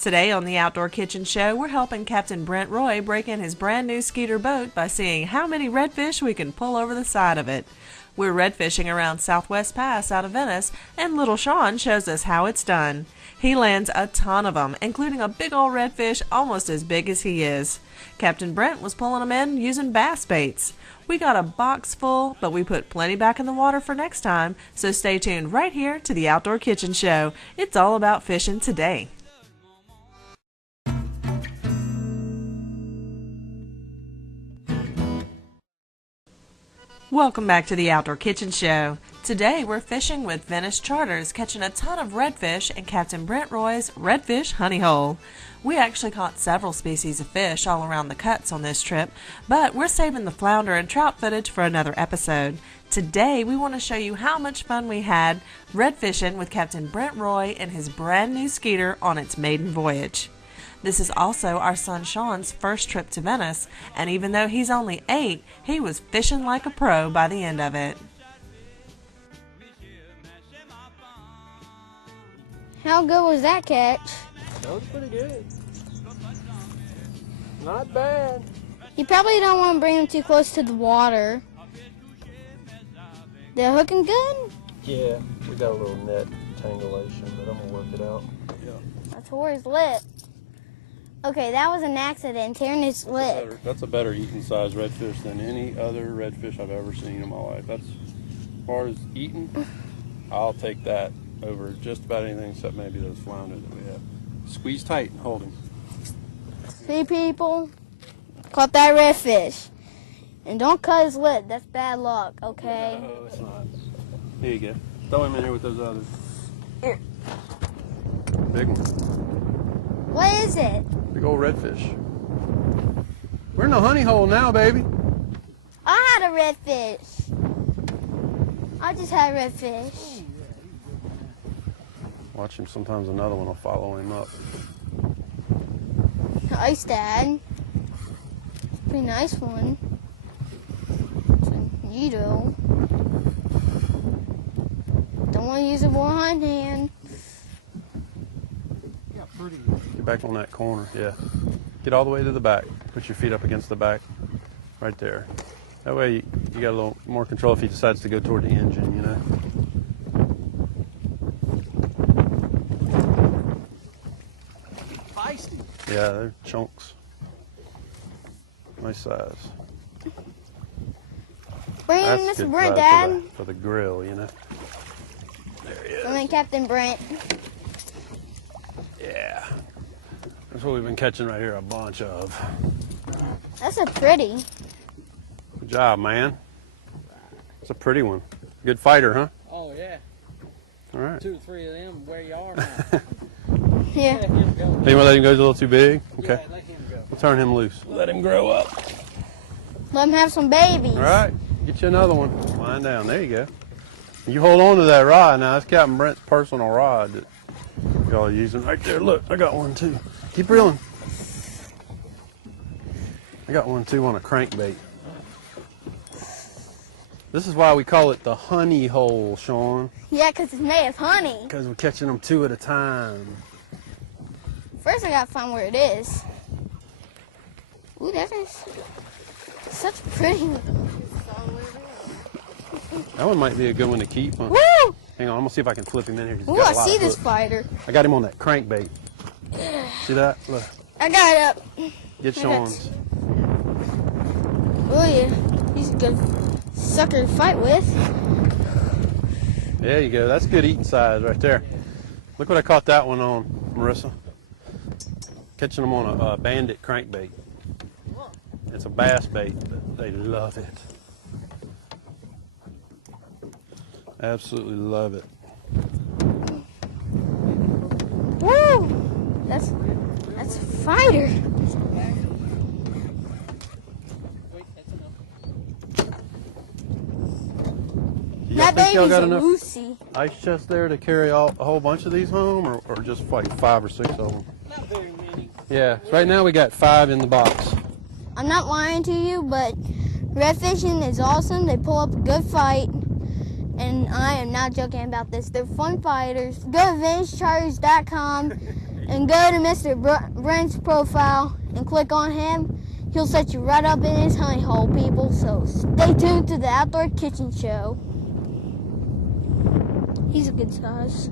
Today on the Outdoor Kitchen Show, we're helping Captain Brent Roy break in his brand new Skeeter boat by seeing how many redfish we can pull over the side of it. We're redfishing around Southwest Pass out of Venice, and little Sean shows us how it's done. He lands a ton of them, including a big old redfish almost as big as he is. Captain Brent was pulling them in using bass baits. We got a box full, but we put plenty back in the water for next time, so stay tuned right here to the Outdoor Kitchen Show. It's all about fishing today. Welcome back to the Outdoor Kitchen Show. Today we're fishing with Venice Charters, catching a ton of redfish in Captain Brent Roy's Redfish Honey Hole. We actually caught several species of fish all around the cuts on this trip, but we're saving the flounder and trout footage for another episode. Today we want to show you how much fun we had redfishing with Captain Brent Roy and his brand new Skeeter on its maiden voyage. This is also our son Sean's first trip to Venice, and even though he's only 8, he was fishing like a pro by the end of it. How good was that catch? That was pretty good. Not bad. You probably don't want to bring him too close to the water. They're hooking good? Yeah, we got a little net tangulation, but I'm going to work it out. Yeah. I tore his lip. Okay, that was an accident, tearing his lip. That's a better eating size redfish than any other redfish I've ever seen in my life. That's, as far as eating, I'll take that over just about anything except maybe those flounder that we have. Squeeze tight and hold him. See, people? Caught that redfish. And don't cut his lip. That's bad luck, okay? No, it's not. Here you go. Throw him in here with those others. Here. Big one. What is it? Big old redfish. We're in the honey hole now, baby. I had a redfish. I just had a redfish. Watch him. Sometimes another one will follow him up. Nice, Dad. Pretty nice one. It's a needle. Don't want to use a one hand. Get back on that corner, yeah. Get all the way to the back. Put your feet up against the back, right there. That way you got a little more control if he decides to go toward the engine, you know. Feisty. Yeah, they're chunks. Nice size. Bring in That's Mr. good Brent, size Dad. for the grill, you know. There he is. And then Captain Brent. Yeah. That's what we've been catching right here, a bunch of. That's a pretty. Good job, man. It's a pretty one. Good fighter, huh? Oh, yeah. All right. 2 or 3 of them where you are now. Yeah. Let him go. Hey, you want to let him go a little too big? Okay. Yeah, let him go. We'll turn him loose. Let him grow up. Let him have some babies. All right. Get you another one. Line down. There you go. You hold on to that rod now. That's Captain Brent's personal rod that y'all are using right there. Look, I got one too. Keep reeling. I got one too on a crankbait. This is why we call it the honey hole, Sean. Yeah, because it's made of honey. Because we're catching them 2 at a time. First, I got to find where it is. Ooh, that is such pretty. That one might be a good one to keep. Huh? Woo! Hang on, I'm going to see if I can flip him in here. He's Ooh, got I a lot see of this hook. fighter. I got him on that crankbait. See that? Look. I got it up. Get Sean's. Oh, yeah. He's a good sucker to fight with. There you go. That's good eating size right there. Look what I caught that one on, Marissa. Catching them on a bandit crankbait. It's a bass bait, but they love it. Absolutely love it. Woo! That's a fighter. That baby's a Lucy. Ice chest there to carry a whole bunch of these home, or just like 5 or 6 of them? Not very many. Yeah, so right now we got 5 in the box. I'm not lying to you, but redfishing is awesome. They pull up a good fight. And I am not joking about this. They're fun fighters. Go to VeniceCharters.com and go to Mr. Brent's profile and click on him. He'll set you right up in his honey hole, people. So stay tuned to the Outdoor Kitchen Show. He's a good size.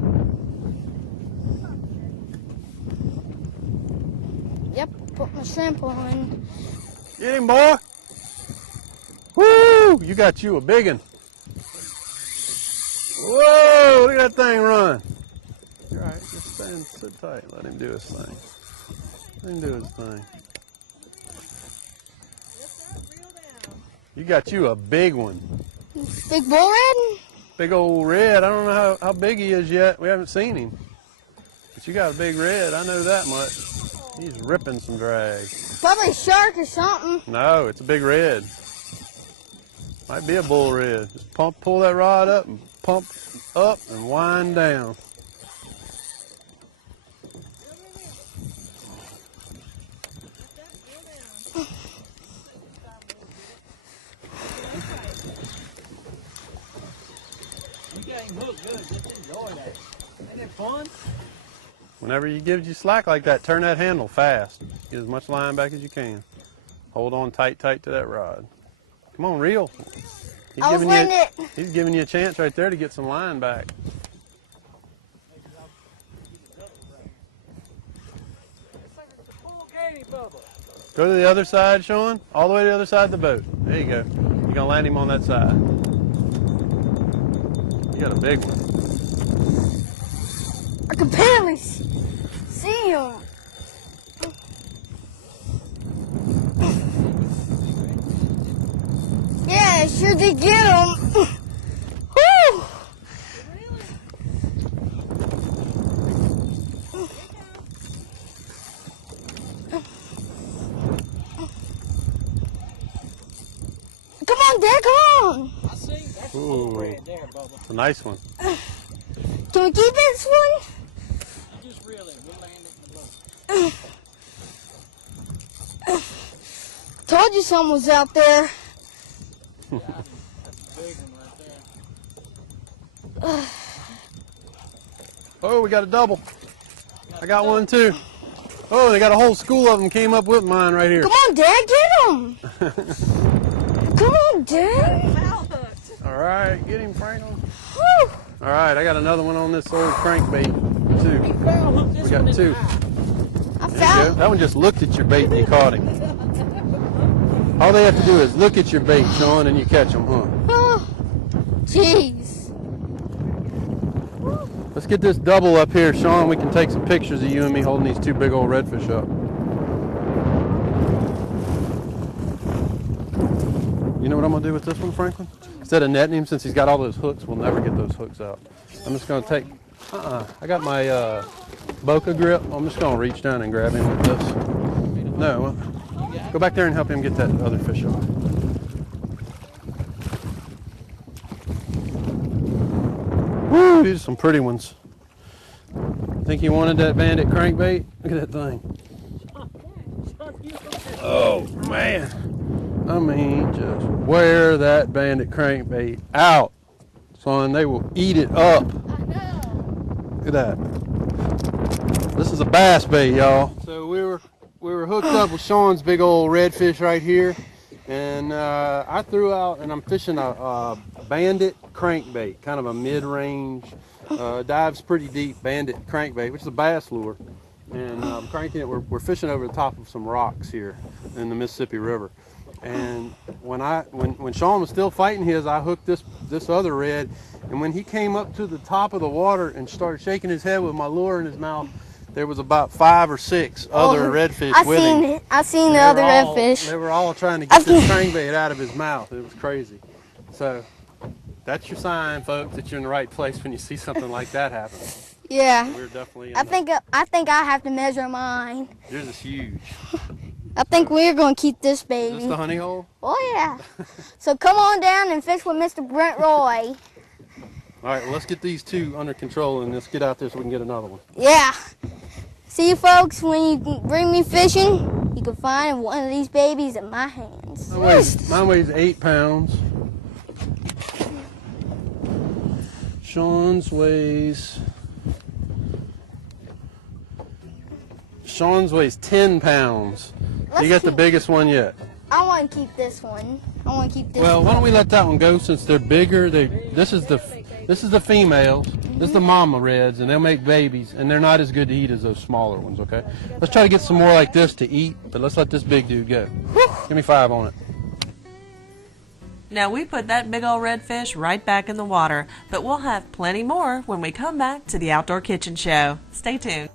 Yep, put my shrimp on. Get him, boy. Woo! You got you a big one. Whoa! Look at that thing run. You're all right. Just sit tight. Let him do his thing. Let him do his thing. You got you a big one. Big bull red? Big old red. I don't know how big he is yet. We haven't seen him. But you got a big red. I know that much. He's ripping some drag. Probably a shark or something. No, it's a big red. Might be a bull red. Just pull that rod up and pump up and wind down. Whenever he gives you slack like that, turn that handle fast. Get as much line back as you can. Hold on tight to that rod. Come on, reel. He's giving you a chance right there to get some line back. Go to the other side, Sean. All the way to the other side of the boat. There you go. You're gonna land him on that side. You got a big one. I can barely see him. Yeah, I sure did get him. Woo! Come on, Dad, come on. I see. That's a Ooh. bull red there, Bubba. It's a nice one. Can we keep this one? You just reel it. We'll land it in the boat. Told you someone was out there. That's a big one right there. Oh, we got a double. I got one too. Oh, they got a whole school of them came up with mine right here. Come on, Dad, get him. Come on, Dad. All right, get him, Franklin. Whew. All right, I got another one on this old crankbait too. He foul hooked this We got one in two. the eye. I There you go. found. That one just looked at your bait and you caught him. All they have to do is look at your bait, Sean, and you catch them, huh? Oh, jeez. Let's get this double up here, Sean. We can take some pictures of you and me holding these two big old redfish up. You know what I'm gonna do with this one, Franklin? Instead of netting him, since he's got all those hooks, we'll never get those hooks out. I'm just gonna take, I got my Boca grip. I'm just gonna reach down and grab him with this. No, go back there and help him get that other fish off. Woo, these are some pretty ones. Think he wanted that bandit crankbait? Look at that thing. Oh man. I mean, just wear that bandit crankbait out, son. They will eat it up. I know. Look at that. This is a bass bait, y'all. So we were hooked up with Sean's big old redfish right here, and I threw out, and I'm fishing a bandit crankbait, kind of a mid-range, dives pretty deep bandit crankbait, which is a bass lure, and cranking it. We're fishing over the top of some rocks here in the Mississippi River. And when Sean was still fighting his, I hooked this other red, and when he came up to the top of the water and started shaking his head with my lure in his mouth, there was about 5 or 6 other redfish with him. I seen the other redfish. They were all trying to get this crankbait out of his mouth. It was crazy. So that's your sign, folks, that you're in the right place when you see something like that happen. Yeah. We're definitely. I think I have to measure mine. Yours is huge. I think we're going to keep this baby. Is this the honey hole? Oh, yeah. So come on down and fish with Mr. Brent Roy. All right, well, let's get these two under control and let's get out there so we can get another one. Yeah. See you folks, when you bring me fishing, you can find one of these babies in my hands. Mine weighs 8 pounds. Sean's weighs Sean's weighs 10 pounds. You got the biggest one yet. I want to keep this one. I want to keep this Well, one. why don't we let that one go since they're bigger? This is the females. This is the mama reds, and they'll make babies, and they're not as good to eat as those smaller ones. Okay. Let's try to get some more like this to eat, but let's let this big dude go. Give me 5 on it. Now we put that big old redfish right back in the water, but we'll have plenty more when we come back to the Outdoor Kitchen Show. Stay tuned.